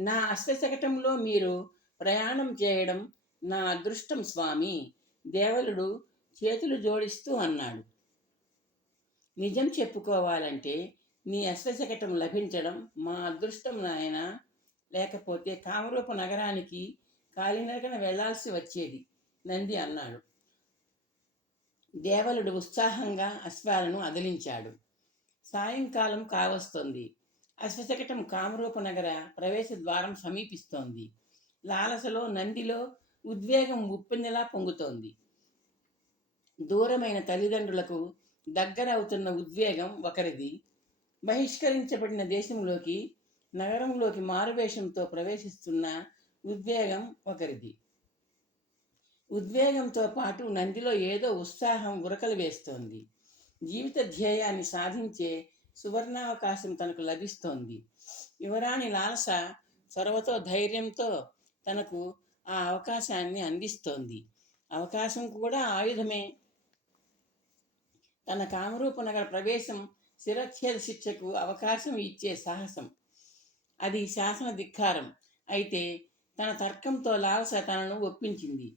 నా అశ్వశకటంలో మీరు ప్రయాణం చేయడం నా అదృష్టం స్వామి. దేవలుడు చేతులు జోడిస్తూ అన్నాడు. నిజం చెప్పుకోవాలంటే నీ అశ్వశకటం లభించడం మా అదృష్టం నాయనా. లేకపోతే కామరూప నగరానికి కాలినడకన వెళ్లాల్సి వచ్చేది, నంది అన్నాడు. దేవలుడు ఉత్సాహంగా అశ్వాలను అదిలించాడు. సాయంకాలం కావస్తోంది. అశ్వశకటం కామరూప నగర ప్రవేశ ద్వారం సమీపిస్తోంది. లాలసలో నందిలో ఉద్వేగం ఉప్పెనలా పొంగుతోంది. దూరమైన తల్లిదండ్రులకు దగ్గరవుతున్న ఉద్వేగం ఒకరిది. బహిష్కరించబడిన దేశంలోకి, నగరంలోకి మారువేషంతో ప్రవేశిస్తున్న ఉద్వేగం ఒకరిది. ఉద్వేగంతో పాటు నందిలో ఏదో ఉత్సాహం ఉరకలు వేస్తోంది. జీవిత ధ్యేయాన్ని సాధించే సువర్ణావకాశం తనకు లభిస్తోంది. యువరాణి లాలస చొరవతో, ధైర్యంతో తనకు ఆ అవకాశాన్ని అందిస్తోంది. అవకాశం కూడా ఆయుధమే. తన కామరూప నగర ప్రవేశం శిరచ్ఛేద శిక్షకు అవకాశం ఇచ్చే సాహసం. అది శాసన ధిక్కారం. అయితే తన తర్కంతో లాలస తనను ఒప్పించింది.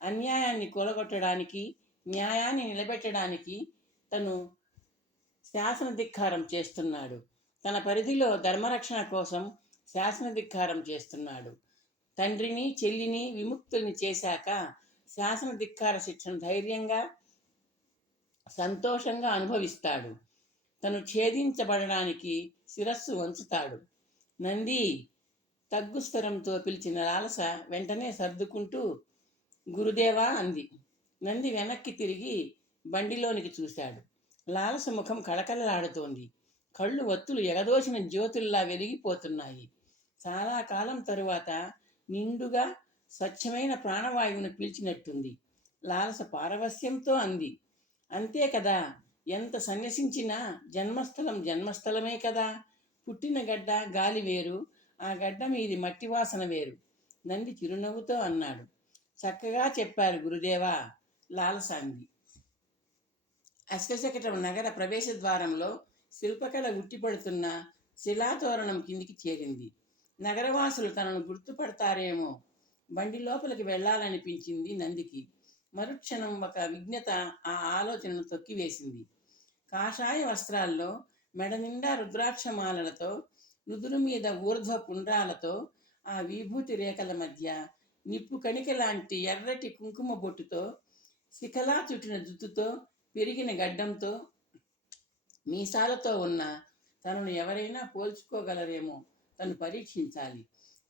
అన్యాయాన్ని కూలగొట్టడానికి, న్యాయాన్ని నిలబెట్టడానికి తను శాసన ధిక్కారం చేస్తున్నాడు. తన పరిధిలో ధర్మరక్షణ కోసం శాసన ధిక్కారం చేస్తున్నాడు. తండ్రిని, చెల్లిని విముక్తుల్ని చేశాక శాసన ధిక్కార శిక్షను ధైర్యంగా, సంతోషంగా అనుభవిస్తాడు. తను ఛేదించబడడానికి శిరస్సు వంచుతాడు. నంది తగ్గు స్వరంతో పిలిచిన లాలస వెంటనే సర్దుకుంటూ గురుదేవా అంది. నంది వెనక్కి తిరిగి బండిలోనికి చూశాడు. లాలస ముఖం కళకళలాడుతోంది. కళ్ళు ఒత్తులు ఎగదోసిన జ్యోతుల్లా వెలిగిపోతున్నాయి. చాలా కాలం తరువాత నిండుగా స్వచ్ఛమైన ప్రాణవాయువును పీల్చినట్టుంది. లాలస పారవస్యంతో అంది. అంతే కదా, ఎంత సన్యసించినా జన్మస్థలం జన్మస్థలమే కదా. పుట్టిన గడ్డ గాలి వేరు, ఆ గడ్డ మీది మట్టి వాసన వేరు. నంది చిరునవ్వుతో అన్నాడు. చక్కగా చెప్పారు గురుదేవా, లాలస అంది. అశ్వశకటం నగర ప్రవేశ ద్వారంలో శిల్పకళ ఉట్టిపడుతున్న శిలాతోరణం కిందికి చేరింది. నగరవాసులు తనను గుర్తుపడతారేమో. బండి లోపలికి వెళ్లాలనిపించింది నందికి. మరుక్షణం ఒక విజ్ఞత ఆ ఆలోచనను తొక్కివేసింది. కాషాయ వస్త్రాల్లో, మెడ నిండా రుద్రాక్షమాలలతో, నుదురు మీద ఊర్ధ్వ పుండ్రాలతో, ఆ విభూతి రేఖల మధ్య నిప్పు కణిక లాంటి ఎర్రటి కుంకుమ బొట్టుతో, శిఖలా చుట్టిన జుత్తుతో, పెరిగిన గడ్డంతో, మీసాలతో ఉన్న తనను ఎవరైనా పోల్చుకోగలరేమో. తను పరీక్షించాలి.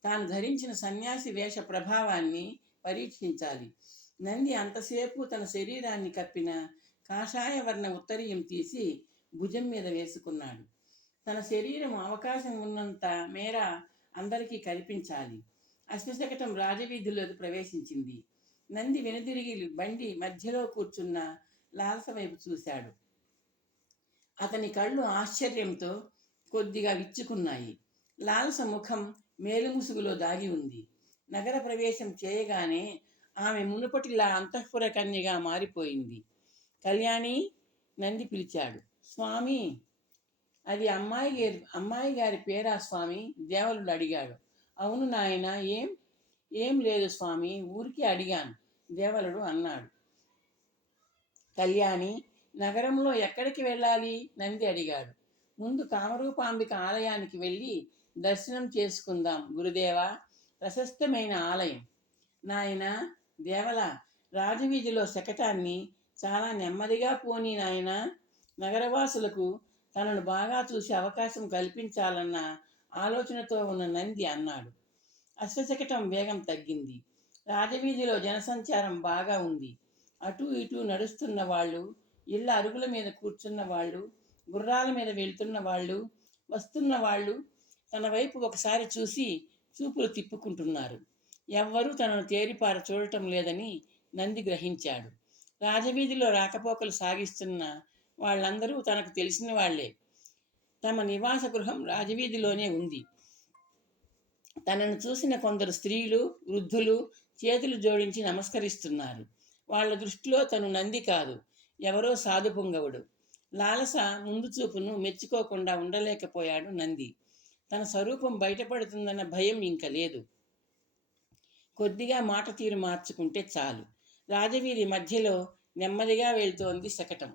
తాను ధరించిన సన్యాసి వేష ప్రభావాన్ని పరీక్షించాలి. నంది అంతసేపు తన శరీరాన్ని కప్పిన కాషాయ వర్ణ ఉత్తరీయం తీసి భుజం మీద వేసుకున్నాడు. తన శరీరం అవకాశం ఉన్నంత మేర అందరికీ కనిపించాలి. అశ్వశకటం రాజవీధిలోకి ప్రవేశించింది. నంది వెనుదిరిగి బండి మధ్యలో కూర్చున్న లాలస వైపు చూశాడు. అతని కళ్ళు ఆశ్చర్యంతో కొద్దిగా విచ్చుకున్నాయి. లాలస ముఖం మేలుముసుగులో దాగి ఉంది. నగర ప్రవేశం చేయగానే ఆమె మునుపటిలా అంతఃపుర కన్యగా మారిపోయింది. కళ్యాణి, నంది పిలిచాడు. స్వామి, అది అమ్మాయి గారి పేరా స్వామి? దేవలుడు అడిగాడు. అవును నాయన, ఏం లేదు స్వామి, ఊరికి అడిగాను, దేవలుడు అన్నాడు. కళ్యాణి, నగరంలో ఎక్కడికి వెళ్ళాలి? నంది అడిగాడు. ముందు కామరూపాంబిక ఆలయానికి వెళ్ళి దర్శనం చేసుకుందాం గురుదేవా. ప్రశస్తమైన ఆలయం. నాయన దేవల, రాజవీధిలో శకటాన్ని చాలా నెమ్మదిగా పోనీ నాయన. నగరవాసులకు తనను బాగా చూసే అవకాశం కల్పించాలన్న ఆలోచనతో ఉన్న నంది అన్నాడు. అశ్వశకటం వేగం తగ్గింది. రాజవీధిలో జనసంచారం బాగా ఉంది. అటూ ఇటూ నడుస్తున్న వాళ్ళు, ఇళ్ళ అరుగుల మీద కూర్చున్న వాళ్ళు, గుర్రాల మీద వెళ్తున్న వాళ్ళు, వస్తున్న వాళ్ళు తన వైపు ఒకసారి చూసి చూపులు తిప్పుకుంటున్నారు. ఎవ్వరూ తనను తేరిపార చూడటం లేదని నంది గ్రహించాడు. రాజవీధిలో రాకపోకలు సాగిస్తున్న వాళ్ళందరూ తనకు తెలిసిన వాళ్లే. తమ నివాస గృహం రాజవీధిలోనే ఉంది. తనను చూసిన కొందరు స్త్రీలు, వృద్ధులు చేతులు జోడించి నమస్కరిస్తున్నారు. వాళ్ళ దృష్టిలో తను నంది కాదు, ఎవరో సాధుపుంగవుడు. లాలస ముందు చూపును మెచ్చుకోకుండా ఉండలేకపోయాడు నంది. తన స్వరూపం బయటపడుతుందన్న భయం ఇంక లేదు. కొద్దిగా మాట తీరు మార్చుకుంటే చాలు. రాజవీధి మధ్యలో నెమ్మదిగా వెళ్తోంది శకటం.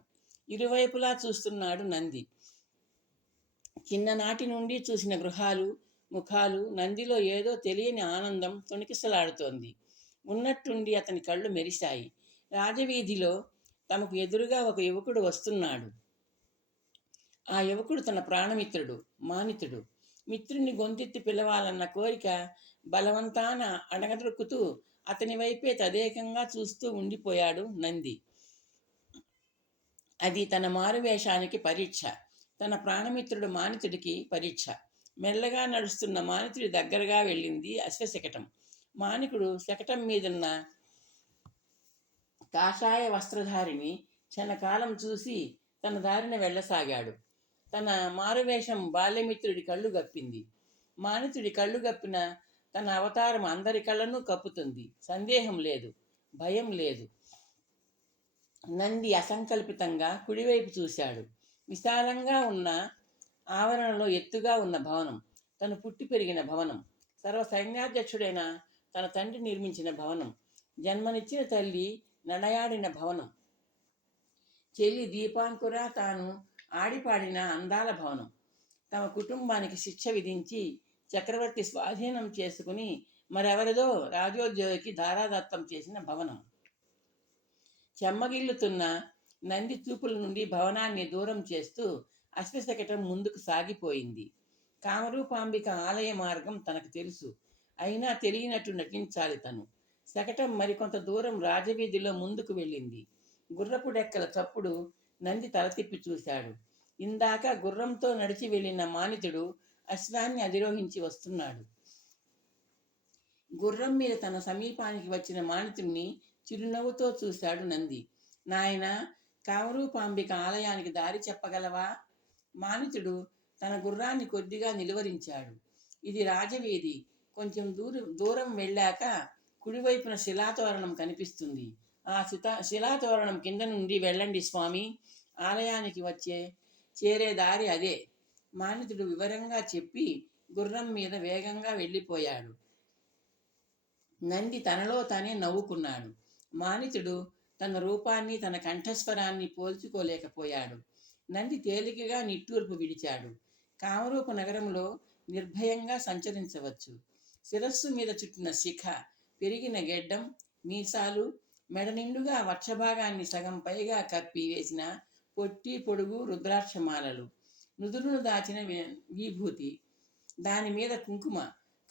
ఇరువైపులా చూస్తున్నాడు నంది. చిన్ననాటి నుండి చూసిన గృహాలు, ముఖాలు, నందిలో ఏదో తెలియని ఆనందం తొణికిసలాడుతోంది. ఉన్నట్టుండి అతని కళ్ళు మెరిశాయి. రాజవీధిలో తమకు ఎదురుగా ఒక యువకుడు వస్తున్నాడు. ఆ యువకుడు తన ప్రాణమిత్రుడు మానితుడు. మిత్రుణ్ణి గొంతెత్తి పిలవాలన్న కోరిక బలవంతాన అడగదొక్కుతూ అతని వైపే తదేకంగా చూస్తూ ఉండిపోయాడు నంది. అది తన మారువేషానికి పరీక్ష. తన ప్రాణమిత్రుడు మానితుడికి పరీక్ష. మెల్లగా నడుస్తున్న మానితుడి దగ్గరగా వెళ్ళింది అశ్వశకటం. మానికుడు శకటం మీదున్న కాషాయ వస్త్రధారిని క్షణకాలం చూసి తన దారిన వెళ్ళసాగాడు. తన మారువేషం బాల్యమిత్రుడి కళ్ళు గప్పింది. మానితుడి కళ్ళు గప్పిన తన అవతారం అందరి కళ్ళను కప్పుతుంది. సందేహం లేదు, భయం లేదు. నంది అసంకల్పితంగా కుడివైపు చూశాడు. విశాలంగా ఉన్న ఆవరణలో ఎత్తుగా ఉన్న భవనం, తను పుట్టి పెరిగిన భవనం, సర్వ సైన్యాధ్యక్షుడైన తన తండ్రి నిర్మించిన భవనం, జన్మనిచ్చిన తల్లి నడయాడిన భవనం, చెల్లి దీపాంకుర తాను ఆడిపాడిన అందాల భవనం, తమ కుటుంబానికి శిక్ష విధించి చక్రవర్తి స్వాధీనం చేసుకుని మరెవరిదో రాజోద్యోగికి ధారాదత్తం చేసిన భవనం. చెమ్మగిల్లుతున్న నంది చూపుల నుండి భవనాన్ని దూరం చేస్తూ అశ్వశకటం ముందుకు సాగిపోయింది. కామరూపాంబిక ఆలయ మార్గం తనకు తెలుసు. అయినా తెలియనట్టు నటించాలి తను. శకటం మరికొంత దూరం రాజవీధిలో ముందుకు వెళ్ళింది. గుర్రపు డెక్కల చప్పుడు నంది తల తిప్పి చూశాడు. ఇందాక గుర్రంతో నడిచి వెళ్ళిన మానితుడు అశ్వాన్ని అధిరోహించి వస్తున్నాడు. గుర్రం మీద తన సమీపానికి వచ్చిన మానితుడిని చిరునవ్వుతో చూశాడు నంది. నాయనా, కామరూపాంబిక ఆలయానికి దారి చెప్పగలవా? మానితుడు తన గుర్రాన్ని కొద్దిగా నిలువరించాడు. ఇది రాజవీధి. కొంచెం దూరం వెళ్ళాక కుడివైపున శిలాతోరణం కనిపిస్తుంది. ఆ శిలాతోరణం కింద నుండి వెళ్ళండి స్వామి. ఆలయానికి చేరే దారి అదే. మానితుడు వివరంగా చెప్పి గుర్రం మీద వేగంగా వెళ్ళిపోయాడు. నంది తనలో తానే నవ్వుకున్నాడు. మానితుడు తన రూపాన్ని, తన కంఠస్వరాన్ని పోల్చుకోలేకపోయాడు. నంది తేలికగా నిట్టూర్పు విడిచాడు. కామరూప నగరంలో నిర్భయంగా సంచరించవచ్చు. శిరస్సు మీద చుట్టిన శిఖ, పెరిగిన గెడ్డం, మీసాలు, మెడ నిండుగా వక్షభాగాన్ని సగం పైగా కప్పి వేసిన పొట్టి పొడుగు రుద్రాక్షమాలలు, నుదురును దాచిన విభూతి, దాని మీద కుంకుమ,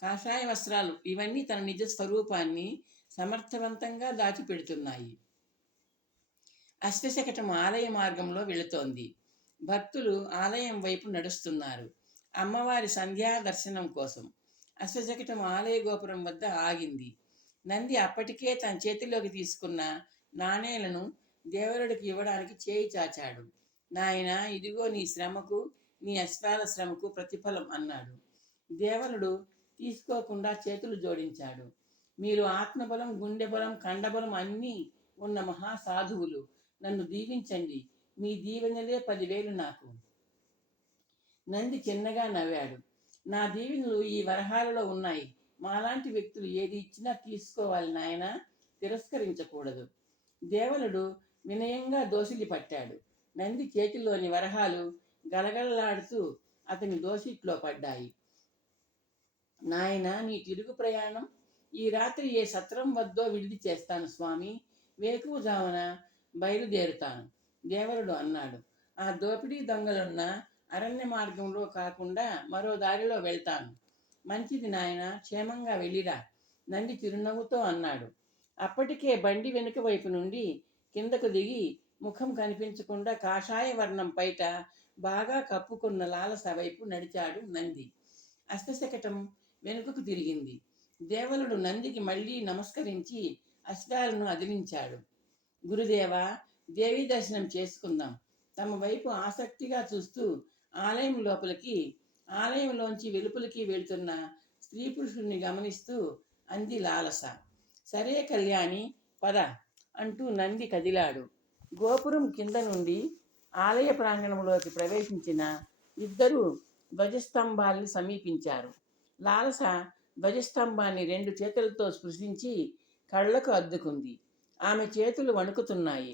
కాషాయ వస్త్రాలు, ఇవన్నీ తన నిజ స్వరూపాన్ని సమర్థవంతంగా దాచిపెడుతున్నాయి. అశ్వశకటం ఆలయ మార్గంలో వెళుతోంది. భక్తులు ఆలయం వైపు నడుస్తున్నారు. అమ్మవారి సంధ్యా దర్శనం కోసం. అశ్వశకటం ఆలయ గోపురం వద్ద ఆగింది. నంది అప్పటికే తన చేతిలోకి తీసుకున్న నాణేలను దేవరుడికి ఇవ్వడానికి చేయి చాచాడు. నాయనా, ఇదిగో నీ శ్రమకు, నీ అశ్వాల శ్రమకు ప్రతిఫలం అన్నాడు. దేవరుడు తీసుకోకుండా చేతులు జోడించాడు. మీరు ఆత్మబలం, గుండె బలం, కండబలం అన్నీ ఉన్న మహాసాధువులు. నన్ను దీవించండి. మీ దీవెనలే 10,000 నాకు. నంది చిన్నగా నవ్వాడు. నా దీవెనలు ఈ వరహాలలో ఉన్నాయి. మాలాంటి వ్యక్తులు ఏది ఇచ్చినా తీసుకోవాలి నాయనా, తిరస్కరించకూడదు. దేవలుడు వినయంగా దోసిలి పట్టాడు. నంది చేతిలోని వరహాలు గలగలలాడుతూ అతని దోసిట్లో పడ్డాయి. నాయనా, నీ తిరుగు ప్రయాణం ఈ రాత్రి ఏ సత్రం వద్దో విడిది చేస్తాను స్వామి. వేకువజామున బయలుదేరుతాను, దేవరుడు అన్నాడు. ఆ దోపిడీ దొంగలున్న అరణ్య మార్గంలో కాకుండా మరో దారిలో వెళ్తాను. మంచిది నాయన, క్షేమంగా వెళ్ళిరా, నంది చిరునవ్వుతో అన్నాడు. అప్పటికే బండి వెనుక వైపు నుండి కిందకు దిగి ముఖం కనిపించకుండా కాషాయ వర్ణం పైట బాగా కప్పుకున్న లాలస వైపు నడిచాడు నంది. అశ్వశకటం వెనుకకు తిరిగింది. దేవలుడు నందికి మళ్ళీ నమస్కరించి అశ్వాలను అదిలించాడు. గురుదేవా, దేవీ దర్శనం చేసుకుందాం. తమ వైపు ఆసక్తిగా చూస్తూ ఆలయంలోంచి వెలుపలికి వెళ్తున్న స్త్రీ పురుషుల్ని గమనిస్తూ అంది లాలస. సరే కళ్యాణి, పద అంటూ నంది కదిలాడు. గోపురం కింద నుండి ఆలయ ప్రాంగణంలోకి ప్రవేశించిన ఇద్దరు ధ్వజస్తంభాల్ని సమీపించారు. లాలస ధ్వజస్తంభాన్ని 2 చేతులతో స్పృశించి కళ్ళకు అద్దుకుంది. ఆమె చేతులు వణుకుతున్నాయి.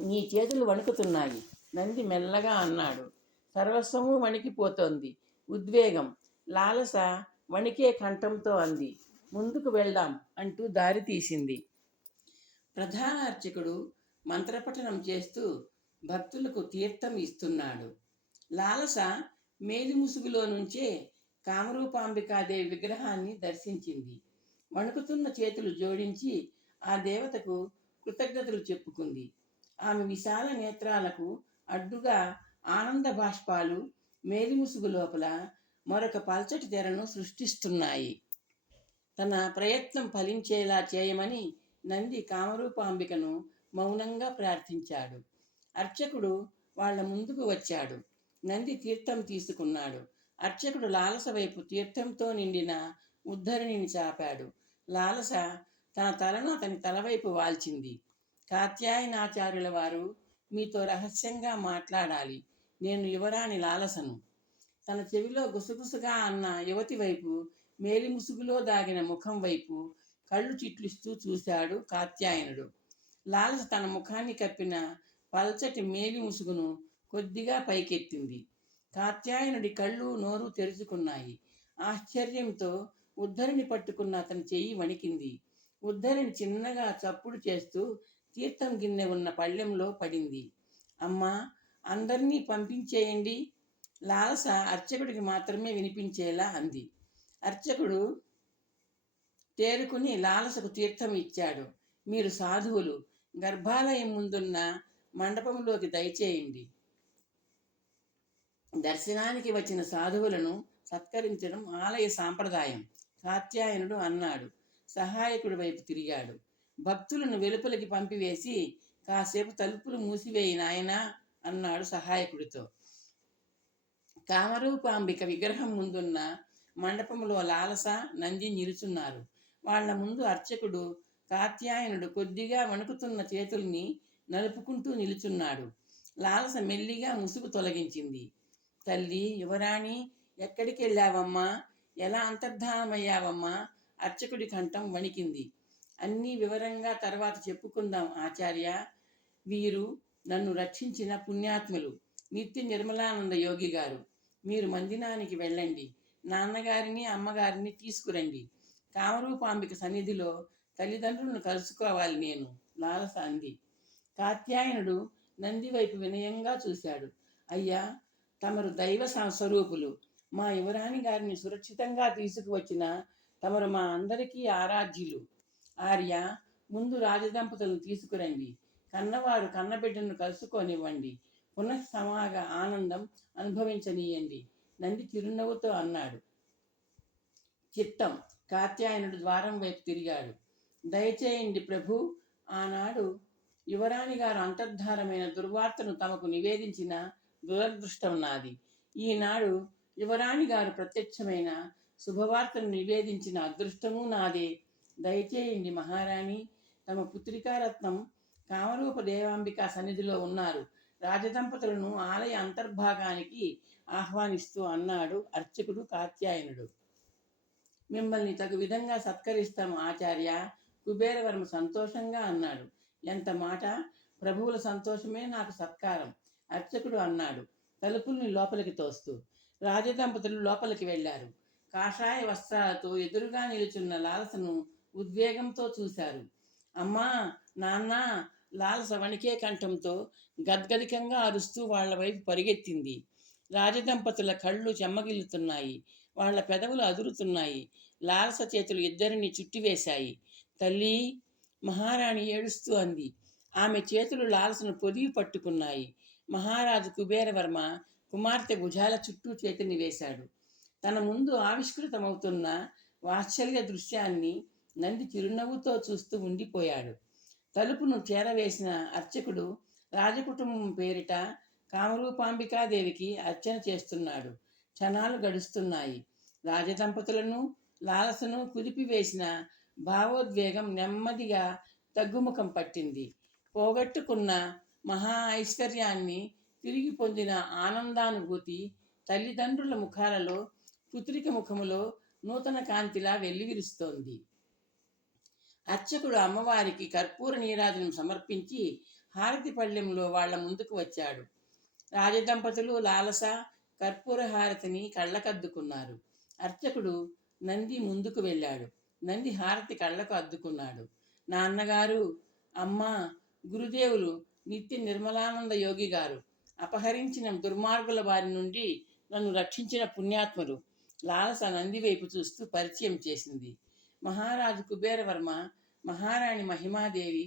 నీ చేతులు వణుకుతున్నాయి, నంది మెల్లగా అన్నాడు. సర్వస్వము వణికిపోతోంది. ఉద్వేగం. లాలస వణికే కంఠంతో అంది. ముందుకు వెళ్దాం అంటూ దారి తీసింది. ప్రధాన అర్చకుడు మంత్రపఠనం చేస్తూ భక్తులకు తీర్థం ఇస్తున్నాడు. లాలస మేలిముసుగులో నుంచే కామరూపాంబికాదేవి విగ్రహాన్ని దర్శించింది. వణుకుతున్న చేతులు జోడించి ఆ దేవతకు కృతజ్ఞతలు చెప్పుకుంది. ఆమె విశాల నేత్రాలకు అడ్డుగా ఆనంద బాష్పాలు మేలిముసుగు లోపల మరొక పల్చటి తెరను సృష్టిస్తున్నాయి. తన ప్రయత్నం ఫలించేలా చేయమని నంది కామరూపాంబికను మౌనంగా ప్రార్థించాడు. అర్చకుడు వాళ్ళ ముందుకు వచ్చాడు. నంది తీర్థం తీసుకున్నాడు. అర్చకుడు లాలస వైపు తీర్థంతో నిండిన ఉద్ధరిణిని చాపాడు. లాలస తన తలను అతని తలవైపు వాల్చింది. కాత్యాయనాచార్యుల వారు మీతో రహస్యంగా మాట్లాడాలి. నేను యువరాణి లాలసను. తన చెవిలో గుసగుసగా అన్న యువతి వైపు, మేలిముసుగులో దాగిన ముఖం వైపు కళ్ళు చిట్లిస్తూ చూశాడు కాత్యాయనుడు. లాలస తన ముఖాన్ని కప్పిన పల్చటి మేలి ముసుగును కొద్దిగా పైకెత్తింది. కాత్యాయనుడి కళ్ళు నోరు తెరుచుకున్నాయి. ఆశ్చర్యంతో ఉద్ధరిని పట్టుకున్న అతని చెయ్యి వణికింది. ఉద్ధరిని చిన్నగా చప్పుడు చేస్తూ తీర్థం గిన్నె ఉన్న పళ్ళెంలో పడింది. అమ్మా, అందరినీ పంపించేయండి. లాలస అర్చకుడికి మాత్రమే వినిపించేలా అంది. అర్చకుడు తేరుకుని లాలసకు తీర్థం ఇచ్చాడు. మీరు సాధువులు, గర్భాలయం ముందున్న మండపంలోకి దయచేయండి. దర్శనానికి వచ్చిన సాధువులను సత్కరించడం ఆలయ సాంప్రదాయం, కాత్యాయనుడు అన్నాడు. సహాయకుడి వైపు తిరిగాడు. భక్తులను వెలుపలికి పంపివేసి కాసేపు తలుపులు మూసివేయి నాయనా అన్నాడు సహాయకుడితో. కామరూపాంబిక విగ్రహం ముందున్న మండపంలో లాలస, నంది నిలుచున్నారు. వాళ్ల ముందు అర్చకుడు కాత్యాయనుడు కొద్దిగా వణుకుతున్న చేతుల్ని నలుపుకుంటూ నిలుచున్నాడు. లాలస మెల్లిగా ముసుగు తొలగించింది. తల్లి, యువరాణి, ఎక్కడికి వెళ్ళావమ్మా? ఎలా అంతర్ధానమయ్యావమ్మా? అర్చకుడి కంఠం వణికింది. అన్నీ వివరంగా తర్వాత చెప్పుకుందాం ఆచార్య. వీరు నన్ను రక్షించిన పుణ్యాత్ములు, నిత్య నిర్మలానంద యోగి గారు. మీరు మందిరానికి వెళ్ళండి. నాన్నగారిని, అమ్మగారిని తీసుకురండి. కామరూపాంబిక సన్నిధిలో తల్లిదండ్రులను కలుసుకోవాలి నేను, లాలస అంది. కాత్యాయనుడు నంది వైపు వినయంగా చూశాడు. అయ్యా, తమరు దైవ స్వరూపులు. మా యువరాణి గారిని సురక్షితంగా తీసుకువచ్చిన తమరు మా అందరికీ ఆరాధ్యులు. ఆర్య, ముందు రాజదంపతులను తీసుకురండి. కన్నవారు కన్నబిడ్డను కలుసుకోనివ్వండి. పునఃసమాగ ఆనందం అనుభవించనీయండి. నంది చిరునవ్వుతో అన్నాడు. చిత్తం. కాత్యాయనుడు ద్వారం వైపు తిరిగాడు. దయచేయండి ప్రభు. ఆనాడు యువరాణి గారు అంతర్ధారమైన దుర్వార్తను తమకు నివేదించిన దురదృష్టం నాది. ఈనాడు యువరాణి గారు ప్రత్యక్షమైన శుభవార్తను నివేదించిన అదృష్టము నాదే. దయచేయండి మహారాణి. తమ పుత్రికారత్నం కామరూప దేవాంబిక సన్నిధిలో ఉన్నారు. రాజదంపతులను ఆలయ అంతర్భాగానికి ఆహ్వానిస్తూ అన్నాడు అర్చకుడు కాత్యాయనుడు. మిమ్మల్ని తగు విధంగా సత్కరిస్తాము ఆచార్య. కుబేరవర్మ సంతోషంగా అన్నాడు. ఎంత మాట! ప్రభువుల సంతోషమే నాకు సత్కారం, అర్చకుడు అన్నాడు తలుపుల్ని లోపలికి తోస్తూ. రాజదంపతులు లోపలికి వెళ్ళారు. కాషాయ వస్త్రాలతో ఎదురుగా నిలుచున్న లాలసను ఉద్వేగంతో చూశారు. అమ్మా, నాన్న! లాలస వణికే కంఠంతో గద్గదికంగా అరుస్తూ వాళ్ల వైపు పరిగెత్తింది. రాజదంపతుల కళ్ళు చెమ్మగిల్లుతున్నాయి. వాళ్ల పెదవులు అదురుతున్నాయి. లాలస చేతులు ఇద్దరిని చుట్టివేశాయి. తల్లి, మహారాణి ఏడుస్తూ అంది. ఆమె చేతులు లాలసను పొదివి పట్టుకున్నాయి. మహారాజు కుబేరవర్మ కుమార్తె భుజాల చుట్టూ చేతిని వేశాడు. తన ముందు ఆవిష్కృతమవుతున్న వాత్సల్య దృశ్యాన్ని నంది చిరునవ్వుతో చూస్తూ ఉండిపోయాడు. తలుపును చేరవేసిన అర్చకుడు రాజకుటుంబం పేరిట కామరూపాంబికాదేవికి అర్చన చేస్తున్నాడు. క్షణాలు గడుస్తున్నాయి. రాజదంపతులను, లాలసను కుదిపివేసిన భావోద్వేగం నెమ్మదిగా తగ్గుముఖం పట్టింది. పోగొట్టుకున్న మహా ఐశ్వర్యాన్ని తిరిగి పొందిన ఆనందానుభూతి తల్లిదండ్రుల ముఖాలలో పుత్రిక ముఖములో నూతన కాంతిలా వెల్లివిరుస్తోంది. అర్చకుడు అమ్మవారికి కర్పూర నీరాజనం సమర్పించి హారతి పళ్ళెంలో వాళ్ల ముందుకు వచ్చాడు. రాజదంపతులు లాలస కర్పూర హారతిని కళ్ళకద్దుకున్నారు. అర్చకుడు నంది ముందుకు వెళ్ళాడు. నంది హారతి కళ్ళకు అద్దుకున్నాడు. నాన్నగారు, అమ్మ, గురుదేవులు, నిత్య నిర్మలానంద యోగి గారు, అపహరించిన దుర్మార్గుల వారి నుండి నన్ను రక్షించిన పుణ్యాత్ములు. లాలస నంది వైపు చూస్తూ పరిచయం చేసింది. మహారాజు కుబేరవర్మ, మహారాణి మహిమాదేవి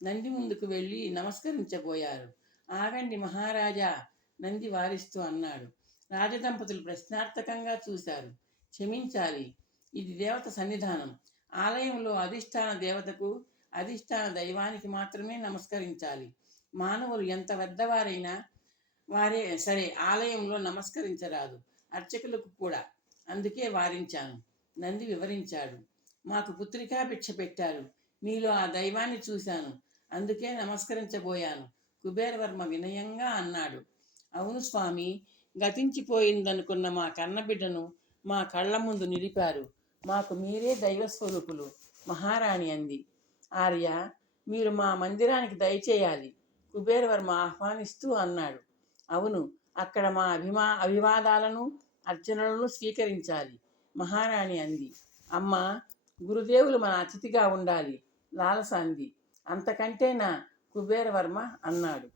నంది ముందుకు వెళ్ళి నమస్కరించబోయారు. ఆగండి మహారాజా, నంది వారిస్తూ అన్నాడు. రాజదంపతులు ప్రశ్నార్థకంగా చూశారు. క్షమించాలి, ఇది దేవత సన్నిధానం. ఆలయంలో అధిష్టాన దేవతకు, అధిష్టాన దైవానికి మాత్రమే నమస్కరించాలి. మానవులు ఎంత పెద్దవారైనా వారే సరే ఆలయంలో నమస్కరించరాదు, అర్చకులకు కూడా. అందుకే వారించాను. నంది వివరించాడు. మాకు పుత్రికా భిక్ష పెట్టారు. మీలో ఆ దైవాన్ని చూశాను, అందుకే నమస్కరించబోయాను, కుబేరవర్మ వినయంగా అన్నాడు. అవును స్వామి, గతించిపోయిందనుకున్న మా కన్నబిడ్డను మా కళ్ళ ముందు నిలిపారు. మాకు మీరే దైవస్వరూపులు, మహారాణి అంది. ఆర్య, మీరు మా మందిరానికి దయచేయాలి, కుబేరవర్మ ఆహ్వానిస్తూ అన్నాడు. అవును, అక్కడ మా అభివాదాలను అర్చనలను స్వీకరించాలి, మహారాణి అంది. అమ్మ, గురుదేవులు మన అతిథిగా ఉండాలి, లాలస అంది. అంతకంటేనా, కుబేరవర్మ అన్నాడు.